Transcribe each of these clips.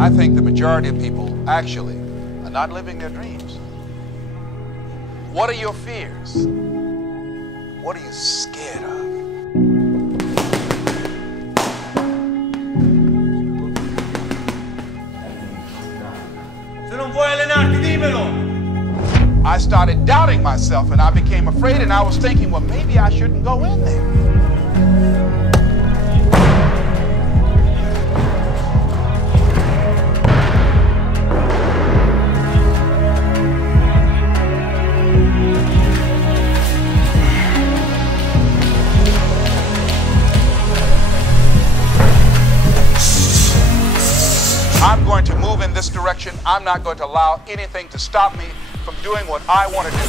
I think the majority of people actually are not living their dreams. What are your fears? What are you scared of? Se non vuoi allenarti, dimmelo! I started doubting myself and I became afraid and I was thinking, well, maybe I shouldn't go in there. I'm going to move in this direction. I'm not going to allow anything to stop me from doing what I want to do.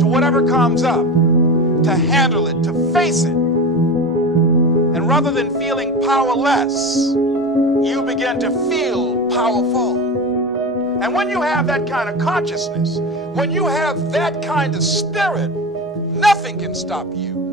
To whatever comes up, to handle it, to face it. And rather than feeling powerless, you begin to feel powerful. And when you have that kind of consciousness, when you have that kind of spirit, nothing can stop you.